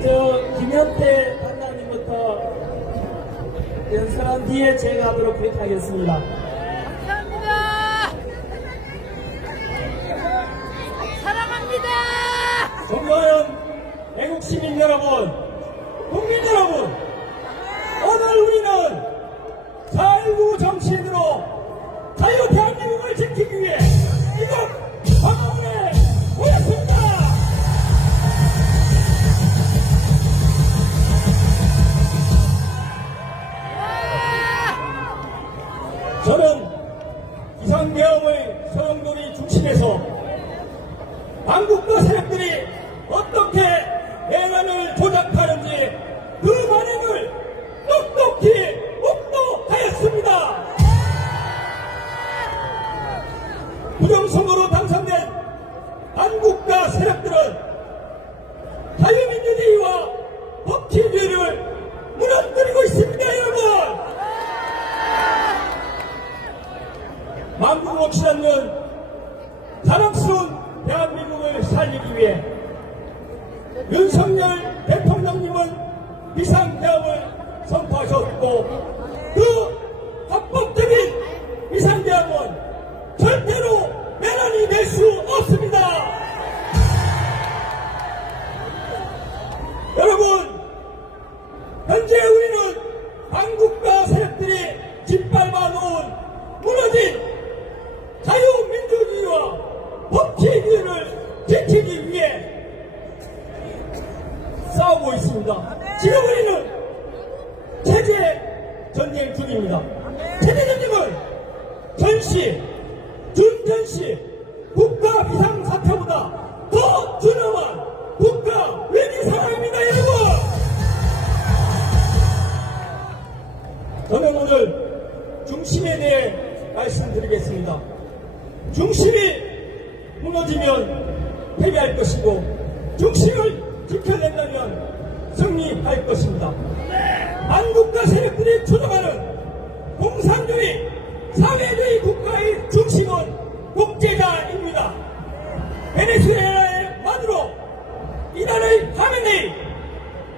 먼저 김현태 단장님부터 연설한 뒤에 제가 하도록 하겠습니다. 감사합니다. 사랑합니다. 존경하는 애국 시민 여러분, 국민 여러분, 오늘 우리는 4.19 정신으로 자유 대한민국을 지키기 위해 이곳 광화문에 모였습니다. 저는 기상계엄의 소용돌이 중심에서 당국과 세력들이 어떻게 내란을 조작하는지 그 관행을 똑똑히 목도하였습니다. 부정선거로 당선된 당국가 세력들은 자유민주주의와 법치주의를 무너뜨리고 있습니다. 여러분, 만국을 치닫는 자랑스러운 대한민국을 살리기 위해 윤석열 대통령님은 비상계엄을 선포하셨고, 그 합법적인 비상계엄은 절대로 내란이 될 수 없습니다. 여러분, 현재 우리는 당국가 세력들이 짓밟아 놓은 무너진 자유민주주의와 법치주의를 지키기 위해 싸우고 있습니다. 지금 우리는 체제 전쟁 중입니다. 체제 전쟁은 전시, 준전시, 국가 비상사태보다 더 준엄한 국가 위기 상황입니다. 여러분, 저는 오늘 중심에 대해 말씀드리겠습니다. 중심이 무너지면 패배할 것이고, 중심을 지켜낸다면 승리할 것입니다. 한국과 세력들이 주도하는 공산주의, 사회주의 국가의 중심은 국제자입니다. 베네수엘라의 마두로, 이란의 하메네이,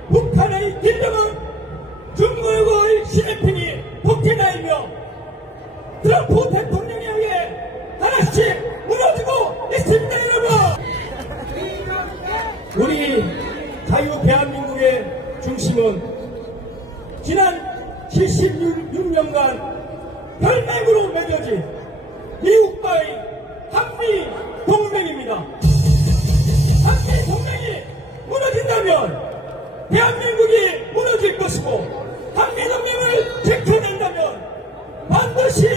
북한의 김정은, 중국의 시진핑이 독재자이며 트럼프 대통령에 의해 하나씩 무너지고 있습니다. 여러분, 우리 자유 대한민국의 중심은 지난 76년간 혈맹으로 맺어진 미국과의 한미 동맹입니다. 한미 동맹이 무너진다면 대한민국이 무너질 것이고, 한미 동맹을 지켜낸다면 반드시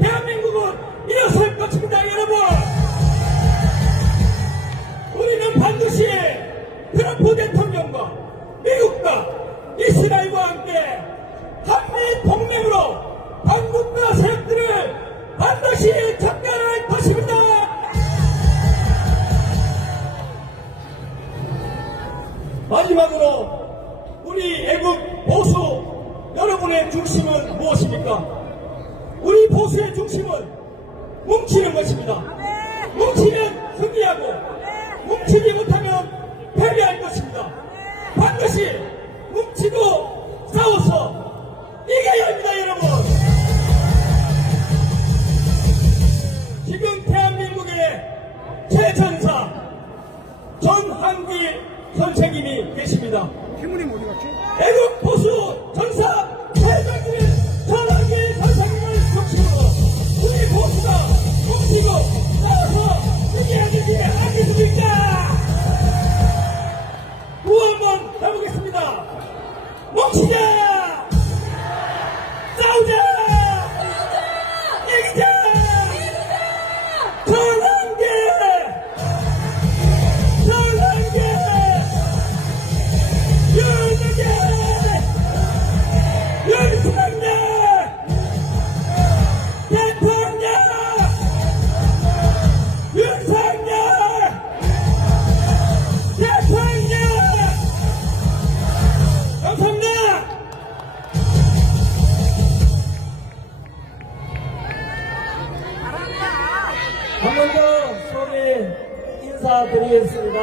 대한민국은 일어설 것입니다. 여러분, 우리는 반드시 트럼프 대통령과 미국과 이스라엘과 함께 한미 동맹으로 한국과 세력들을 반드시 접견할 것입니다. 마지막으로 우리 애국 보수 여러분의 중심은 무엇입니까? 우리 보수의 중심은 뭉치는 것입니다. 뭉치면 승리하고, 뭉치지 못하면 패배할 것입니다. 반드시 뭉치고 싸워서 이겨야 합니다. 여러분, 지금 대한민국의 최전사 전한기 선생님이 계십니다. 태문님 어디 갔죠? 애국 보수 전사 최전기 전한기 선생님을 중심으로 우리 보수가 뭉치고 싸워서 이겨야 되지 않겠습니까? 구호 한번 해보겠습니다. 뭉치자! 싸우자! 이기자! 전한계! 전한계! 윤석열! 윤석열! 대통령! 윤석열! 대통령! 감사합니다. 한 번 더 소개 인사드리겠습니다.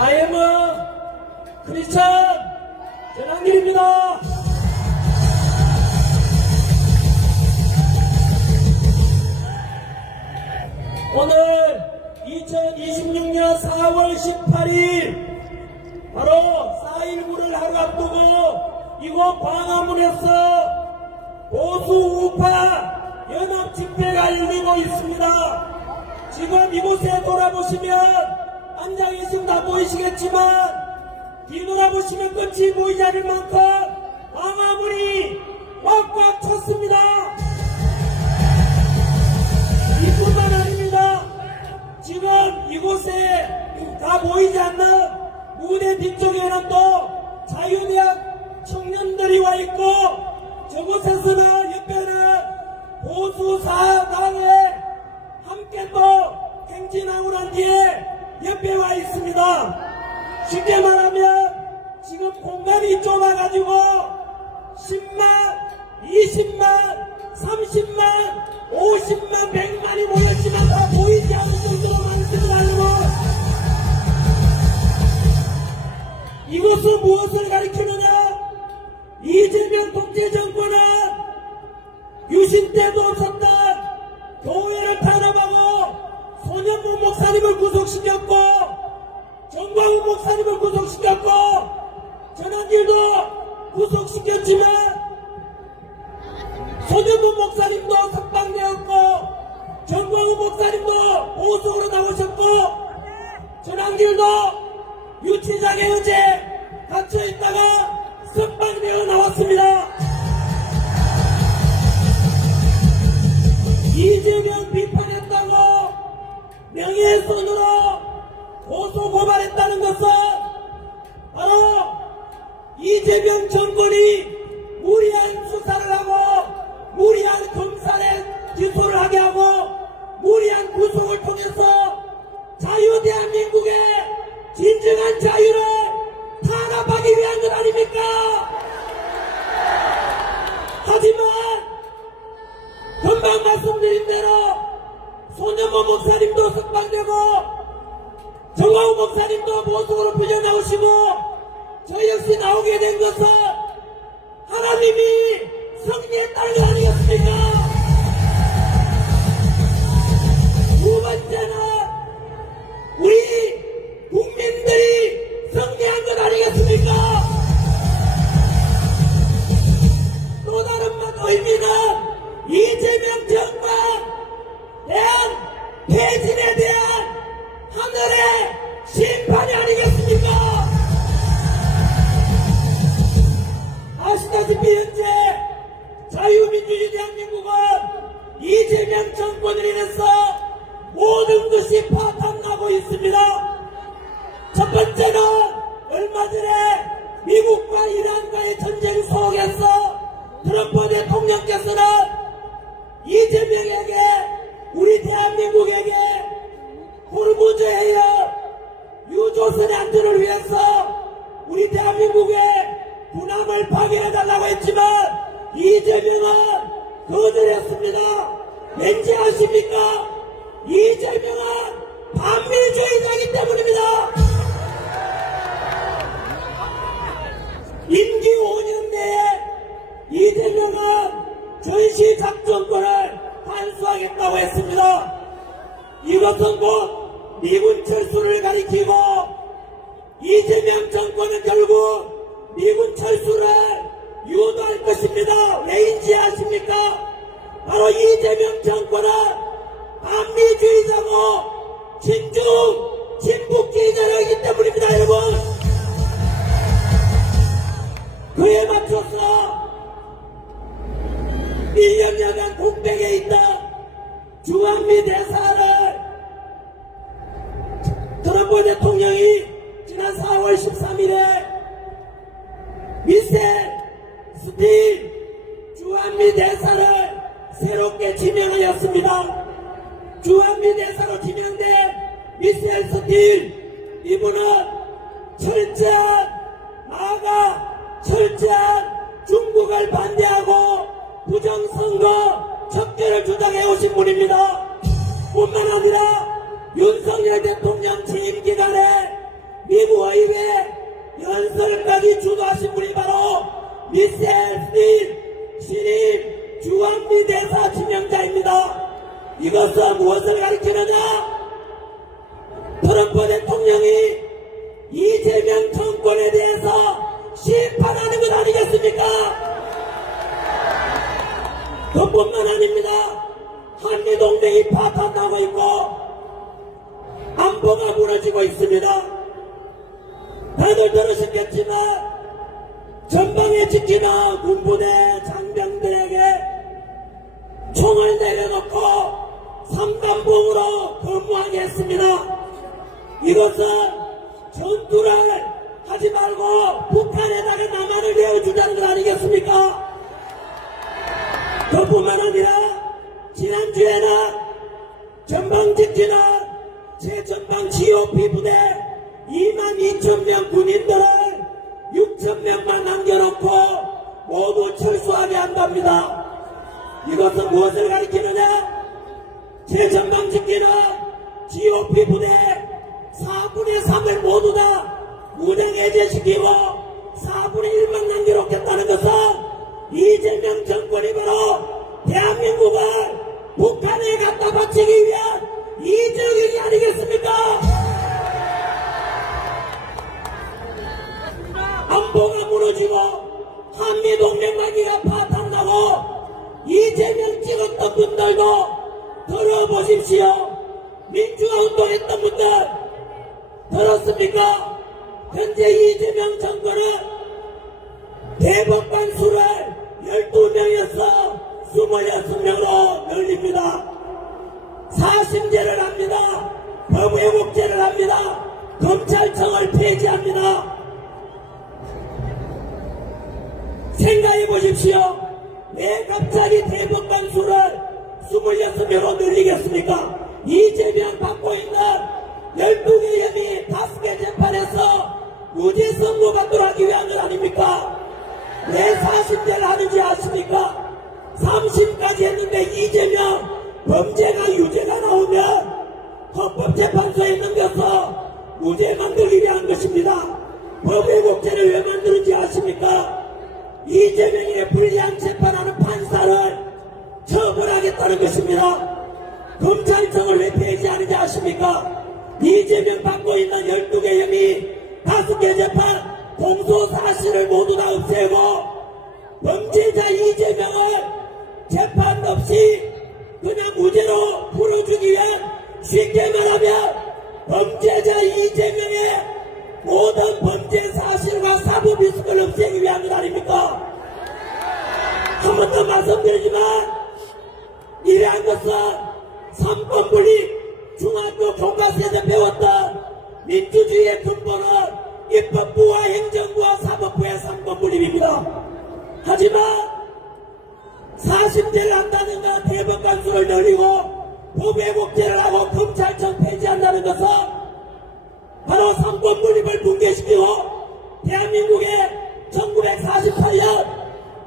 I am 크리스찬 전한길입니다. 오늘 2026년 4월 18일 바로 4.19를 하루 앞두고 이곳 광화문에서 보수 우파 연합 집회가 열리고 있습니다. 지금 이곳에 돌아보시면 앉아 계신 다 보이시겠지만 뒤돌아보시면 끝이 보이지 않을 만큼 광화문이 꽉꽉 찼습니다. 이뿐만 아닙니다. 지금 이곳에 다 보이지 않는 무대 뒤쪽에는 또 자유대학 청년들이 와 있고 저곳에서는 옆에는 보수사당에 함께 또 행진하고 난 뒤에 옆에 와 있습니다. 쉽게 말하면 지금 공간이 좁아가지고 10만, 20만, 30만, 50만, 100만이 모였지만 다 보이지 않을 정도로 많습니다. 여러분, 이것은 무엇을 가리키느냐? 이재명 독재 정권은 유신 때도 없었던 교회를 탄압하고 손현무 목사님을 구속시켰고 정광훈 목사님을 구속시켰고 전한길도 구속시켰지만 손현무 목사님도 석방되었고 정광훈 목사님도 보석으로 나오셨고 전한길도 유치장에 어제 갇혀있다가 석방되어 나왔습니다. 이재명 비판했다고 명예훼손으로 고소 고발했다는 것은 바로 이재명 정권이 무리한 수사를 하고 무리한 검찰에 기소를 하게 하고 무리한 구속을 통해서 자유대한민국의 진정한 자유를 탄압하기 위한 것 아닙니까? 하지만 금방 말씀드린 대로 손현무 목사님도 석방되고 정광훈 목사님도 보석으로 풀려나오시고 저 역시 나오게 된 것은 하나님이 승리했다는 것 아니겠습니까? 두 번째는 우리 국민들이 승리한 것 아니겠습니까? 또 다른 의미는 이재명 정권 대한 폐진에 대한 하늘의 심판이 아니겠습니까? 아시다시피 현재 자유민주주의 대한민국은 이재명 정권으로 인해서 모든 것이 파탄나고 있습니다. 첫 번째는 얼마 전에 미국과 이란과의 전쟁 속에서 트럼프 대통령께서는 이재명에게 우리 대한민국에게 호르무즈 해협 유조선의 안전을 위해서 우리 대한민국의 군함을 파견해달라고 했지만 이재명은 거절했습니다. 왠지 아십니까? 이재명은 반미주의자이기 때문입니다. 임기 5년 내에 이재명은 전시작전권을 환수하겠다고 했습니다. 이것은 곧 미군 철수를 가리키고 이재명 정권은 결국 미군 철수를 유도할 것입니다. 왜인지 아십니까? 바로 이재명 정권은 반미주의자고 진북주의자이기 때문입니다. 여러분, 그에 맞춰서 1년여간 공백에 있던 주한미 대사를 트럼프 대통령이 지난 4월 13일에 미셀 스틸 주한미 대사를 새롭게 지명하였습니다. 주한미 대사로 지명된 미셀 스틸, 이분은 철저한 중국을 반대하고 부정선거 척결을 주장해 오신 분입니다. 뿐만 아니라 윤석열 대통령 취임 기간에 미국 의회 연설까지 주도하신 분이 바로 미셸 스틸 신임 주한미 대사 지명자입니다. 이것은 무엇을 가리키느냐? 트럼프 대통령이 이재명 정권에 대해서 심판하는 것 아니겠습니까? 그뿐만 아닙니다. 한미동맹이 파탄나고 있고 안보가 무너지고 있습니다. 다들 들으셨겠지만 전방에 지키는 군부대 장병들에게 총을 내려놓고 삼단봉으로 근무하게 했습니다. 이것은 전투를 하지 말고 북한에다가 남한을 내어주자는 것 아니겠습니까? 그뿐만 아니라 지난주에는 전방 지키는 최전방 GOP 부대 22,000명 군인들을 6,000명만 남겨놓고 모두 철수하게 한답니다. 이것은 무엇을 가리키느냐? 최전방 지키는 GOP 부대 4분의 3을 모두 다 무장 해제시키고 4분의 1만 남겨놓겠다는 것은 이재명 정권이 바로 대한민국을 북한에 갖다 바치기 위한 이적이 아니겠습니까? 안보가 무너지고 한미동맹관계가 파탄나고 이재명 찍었던 분들도 들어보십시오. 민주화 운동했던 분들 들었습니까? 현재 이재명 정권은 대법관 수를 12명에서 26명으로 늘립니다. 사심제를 합니다. 법왜곡제를 합니다. 검찰청을 폐지합니다. 생각해 보십시오. 왜 갑자기 대법관 수를 26명으로 늘리겠습니까? 이재명 받고 있는 12개 혐의 5개 재판에서 무죄 선고받도록 하기 위한 것 아닙니까? 왜 40대를 하는지 아십니까? 3심까지 했는데 이재명 범죄가 유죄가 나오면 헌법재판소에 넘겨서 무죄 만들기 위한 것입니다. 법왜곡죄를 왜 만드는지 아십니까? 이재명의 불리한 재판하는 판사를 처벌하겠다는 것입니다. 검찰청을 왜 폐지하는지 아십니까? 이재명 받고 있는 12개 혐의 5개 재판 공소사실을 모두 다 없애고 범죄자 이재명을 재판 없이 그냥 무죄로 풀어주기 위한, 쉽게 말하면 범죄자 이재명의 모든 범죄 사실과 사법 리스크를 없애기 위한 것 아닙니까? 한 번 더 말씀드리지만 이러한 것은 삼권분립 중학교 교과서에서 배웠던 민주주의의 근본은 입법부와 행정부와 사법부의 삼권분립입니다. 하지만 40대를 한다는 건 대법관 수를 늘리고 법왜곡죄를 하고 검찰청 폐지한다는 것은 바로 삼권분립을 붕괴시키고 대한민국의 1948년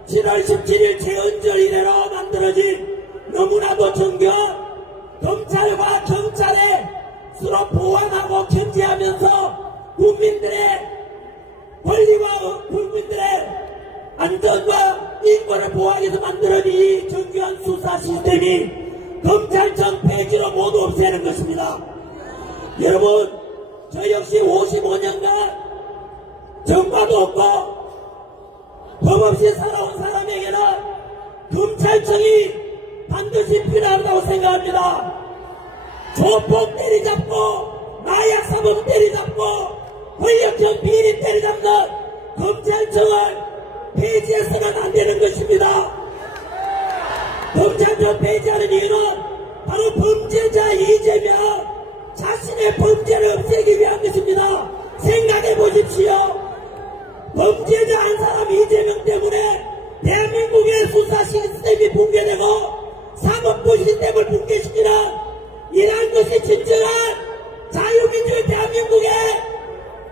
7월 17일 최은절 이래로 만들어진 너무나도 정교한 검찰과 경찰의 서로 보완하고 견제하면서 국민들의 권리와 국민들의 안전과 인권을 보호하기 위해서 만들어진 이 정교한 수사 시스템이 검찰청 폐지로 모두 없애는 것입니다. 여러분, 저 역시 55년간 정과도 없고 법 없이 살아온 사람에게는 검찰청이 반드시 필요하다고 생각합니다. 조폭 때리잡고 마약사범 때리잡고 권력형 비리 때리잡는 검찰청을 폐지해서는 안 되는 것입니다. 검찰청 폐지하는 이유는 바로 범죄자 이재명 자신의 범죄를 없애기 위한 것입니다. 생각해 보십시오. 범죄자 한 사람 이재명 때문에 대한민국의 수사 시스템이 붕괴되고 사법부 시스템을 붕괴시키는 이러한 것이 진정한 자유민주의 대한민국의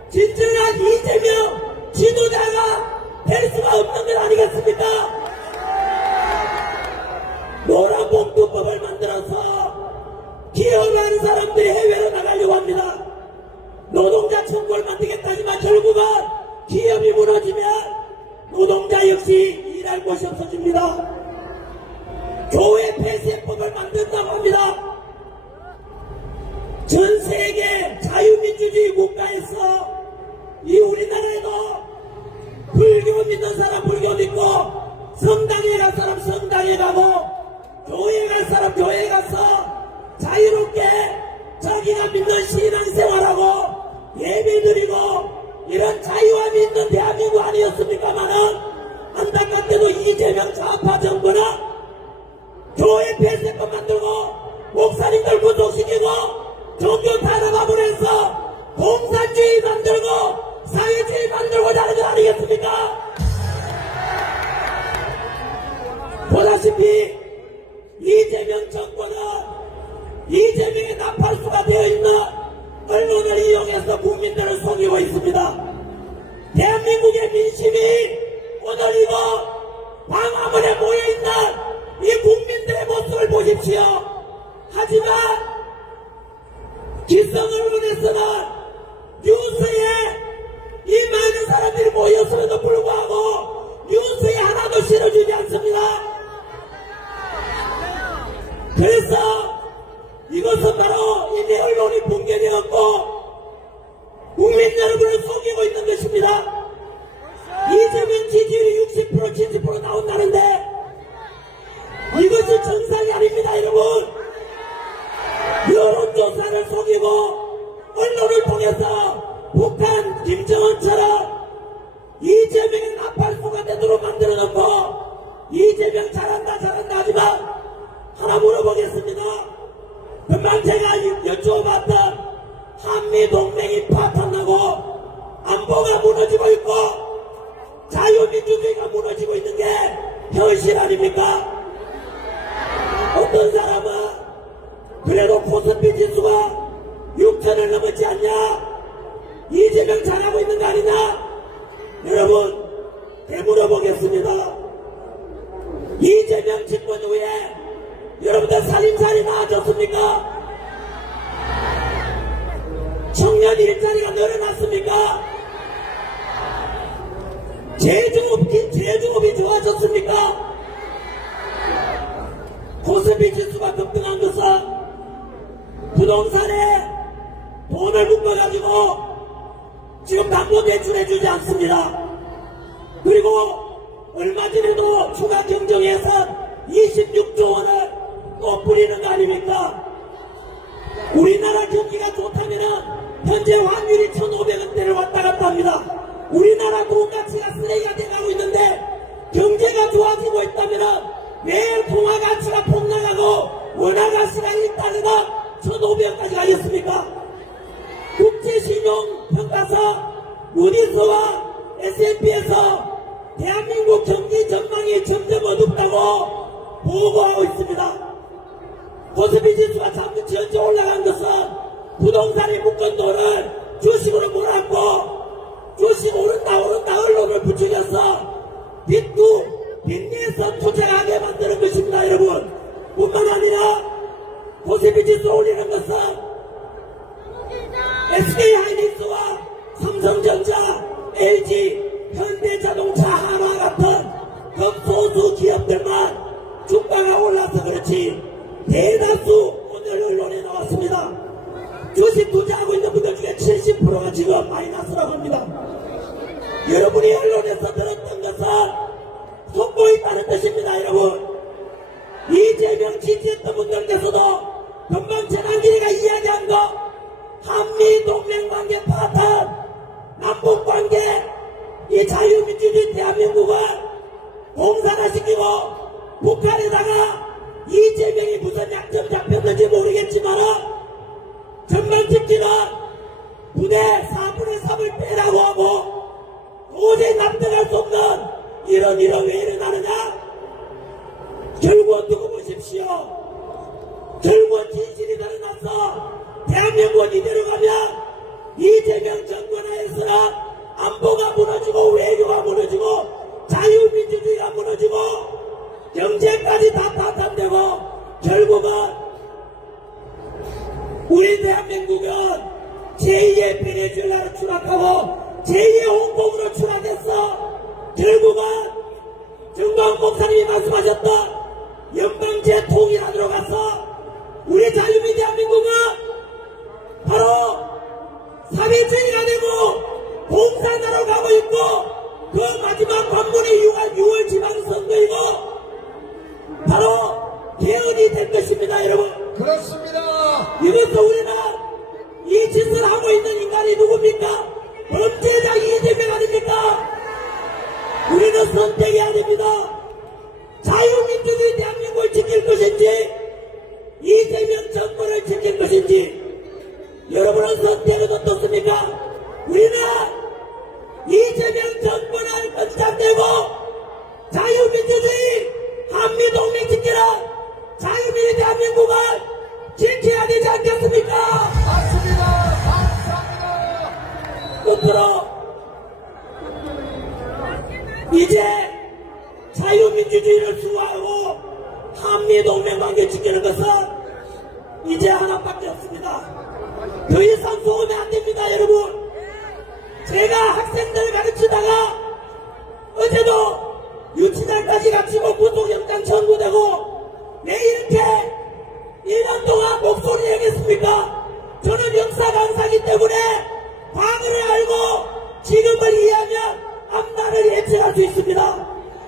진정한 이재명 지도자가 될 수가 없는 것 아니겠습니까? 노란봉투법을 만들어서 기업하는 사람들이 해외로 나가려고 합니다. 노동자 청구를 만들기 기업이 무너지면 노동자 역시 일할 곳이 없어집니다. 교회 폐쇄법을 만든다고 합니다. 전 세계 자유민주주의 국가에서 이 우리나라에도 불교 믿는 사람 불교 믿고 성당에 갈 사람 성당에 가고 교회 갈 사람 교회 가서 자유롭게 자기가 믿는 신앙생활하고 예배드리고 이런 자유함이 있는 대한민국 아니었습니까마는 안타깝게도 이재명 좌파 정부는 교회 폐쇄법 만들고 목사님들 구속시키고 종교 탄압을 해서 공산주의 만들고 사회주의 만들고자 하는 거 아니겠습니까? 보다시피 이재명 정권은 이재명의 나팔수가 되어있는 언론을 이용해서 국민들을 속이고 있습니다. 대한민국의 민심이 오늘 이거 광화문에 모여있는 이 국민들의 모습을 보십시오. 하지만 기성 언론에서는 뉴스에 이 많은 사람들이 모였음에도 불구하고 뉴스에 하나도 실어주지 않습니다. 그래서 이것은 바로 이미 언론이 붕괴되었고 국민 여러분을 속이고 있는 것입니다. 이재명 지지율이 60% 70% 나온다는데 이것이 정상이 아닙니다. 여러분, 여론조사를 속이고 언론을 통해서 북한 김정은처럼 이재명의 나팔수가 되도록 만들어놓고 이재명 잘한다 하지만 하나 물어보겠습니다. 금방 제가 여쭤봤던 한미동맹이 파탄나고 안보가 무너지고 있고 자유민주주의가 무너지고 있는 게 현실 아닙니까? 어떤 사람은 그래도 코스피 지수가 6천을 넘었지 않냐? 이재명 잘하고 있는 거 아니냐? 여러분, 되물어보겠습니다. 이재명 집권 후에 여러분들 살림살이 나아졌습니까? 청년 일자리가 늘어났습니까? 제조업이 좋아졌습니까? 코스피 지수가 급등한 것은 부동산에 돈을 묶어가지고 지금 담보 대출해주지 않습니다. 그리고 얼마 전에도 추가 경정에서 26조 원을 또 뿌리는 거 아닙니까? 우리나라 경기가 좋다면 현재 환율이 1,500원대를 왔다 갔다 합니다. 우리나라 돈 가치가 쓰레기가 돼가고 있는데 경제가 좋아지고 있다면 매일 통화 가치가 폭락하고 원화 가치가 1달러가 1,500원까지 가겠습니까? 국제신용평가사 무디스와 S&P에서 대한민국 경기 전망이 점점 어둡다고 보고하고 있습니다. 코스피 지수가 잠시 현재 올라간 것은 부동산에 묶은 돈을 주식으로 몰았고 주식 오른다 언론을 부추겨서 빚내서 투자하게 만드는 것입니다. 여러분, 뿐만 아니라 코스피 지수 올리는 것은 SK하이닉스와 삼성전자, LG, 현대자동차, 한화 같은 극소수 기업들만 주가가 올라서 그렇지 대다수 오늘 언론에 나왔습니다. 주식 투자하고 있는 분들 중에 70%가 지금 마이너스라고 합니다. 여러분이 언론에서 들었던 것은 속고 있다는 뜻입니다. 여러분, 이재명 지지했던 분들께서도 금방 전환길이가 이야기한 거 한미동맹관계 파탄, 남북관계 이 자유민주주의 대한민국을 공산화시키고 북한에다가 이재명이 무슨 약점 잡혔는지 모르겠지만 전반집기는 부대 4분의 3을 빼라고 하고 도저히 납득할 수 없는 이런 왜 일어나느냐? 결국은 두고 보십시오. 결국은 진실이 드러나서 대한민국은 이대로 가면 이재명 정권하에서는 안보가 무너지고 외교가 무너지고 자유민주주의가 무너지고 경제까지 다 파탄되고 결국은 우리 대한민국은 제2의 베네수엘라로 추락하고 제2의 홍콩으로 출하돼서 결국은 정광 목사님이 말씀하셨던 연방제 통일안으로 가서 우리 자유민주 대한민국은 바로 사회주의가 되고 공산화로 가고 있고 그 마지막 관문이 6월 지방선거이고 바로 개헌이 될 것입니다. 여러분, 그렇습니다. 이것도 우리는 이 짓을 하고 있는 인간이 누굽니까? 범죄자 이재명 아닙니까? 우리는 선택해야 됩니다. 자유민주주의 대한민국을 지킬 것인지 이재명 정권을 지킬 것인지 여러분은 선택은 어떻습니까? 우리는 이재명 정권을 건장대고 자유민주주의 한미동맹 지키라 자유민주 대한민국을 지켜야 되지 않겠습니까? 맞습니다. 감사합니다. 끝으로 이제 자유민주주의를 수호하고 한미동맹 관계 지키는 것은 이제 하나밖에 없습니다. 더 이상 속으면 안 됩니다. 여러분, 제가 학생들 가르치다가 어제도 유치장까지 갇히고 구속영장 청구되고 왜 이렇게 1년 동안 목소리 내겠습니까? 저는 역사 강사이기 때문에 과거를 알고 지금을 이해하면 앞날을 예측할 수 있습니다.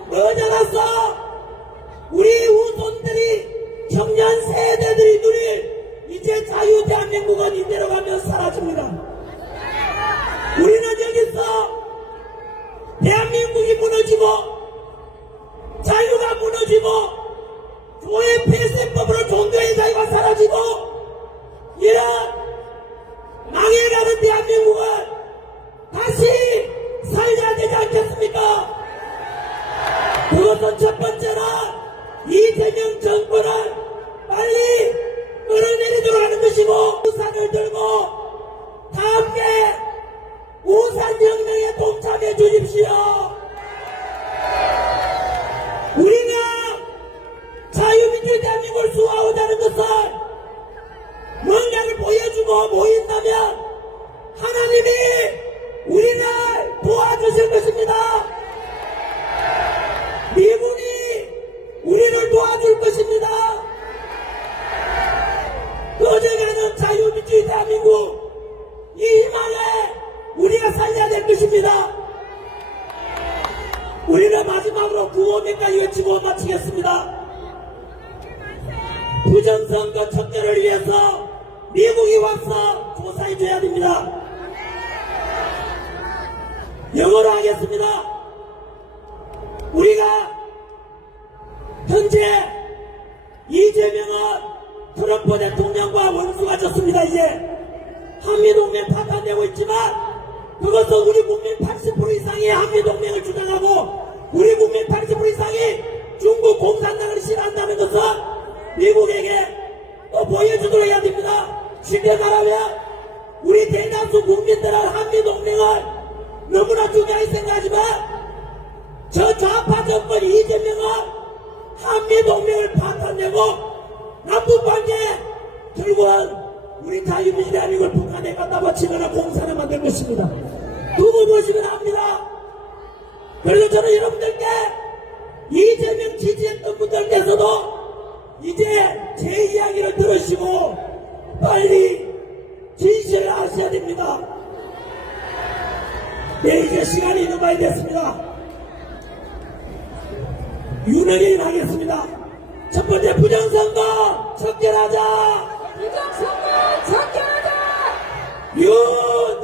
어제라서 우리 후손들이 청년 세대들이 누릴 이제 자유 대한민국은 이대로 가면 사라집니다. 우리는 여기서 대한민국이 무너지고 자유가 무너지고 교회 폐쇄법으로 종교의 자유가 사라지고 이런 망해가는 대한민국을 다시 살려야 되지 않겠습니까? 그것은 첫 번째는 이재명 정권을 빨리 끌어내리도록 하는 것이고 우산을 들고 다 함께 우산혁명에 동참해 주십시오. 우리가 자유민주 대한민국을 수호하고자 하는 것은 뭔가를 보여주고 모인다면 하나님이 우리를 도와주실 것입니다. 미군이 우리를 도와줄 것입니다. 꺼져가는 자유민주주의 대한민국 이 희망을 우리가 살려야 될 것입니다. 우리는 마지막으로 구호명까지 외치고 마치겠습니다. 부정선거 척결을 위해서 미국이 와서 조사해줘야 됩니다. 영어로 하겠습니다. 우리가 현재 이재명은 트럼프 대통령과 원수가 졌습니다. 이제 한미동맹 파탄되고 있지만 그것은 우리 국민 80% 이상이 한미동맹을 주장하고 우리 국민 80% 이상이 중국 공산당을 싫어한다는 것은 미국에게 또 보여주도록 해야 됩니다. 쉽게 말하면 우리 대다수 국민들은 한미동맹을 너무나 중요하게 생각하지만 저 좌파 정권 이재명은 한미동맹을 파탄내고 남북관계 결국은 우리 자유민주 대한민국을 북한에 갖다 바치거나 공산을 만들 것입니다. 두고 보시면 압니다. 그래서 저는 여러분들께 이재명 지지했던 분들께서도 이제 제 이야기를 들으시고 빨리 진실을 아셔야 됩니다. 네, 이제 시간이 너무 많이 됐습니다. 윤핵인 하겠습니다. 첫 번째 부정선거 척결하자. 부정선거 척결하자. 윤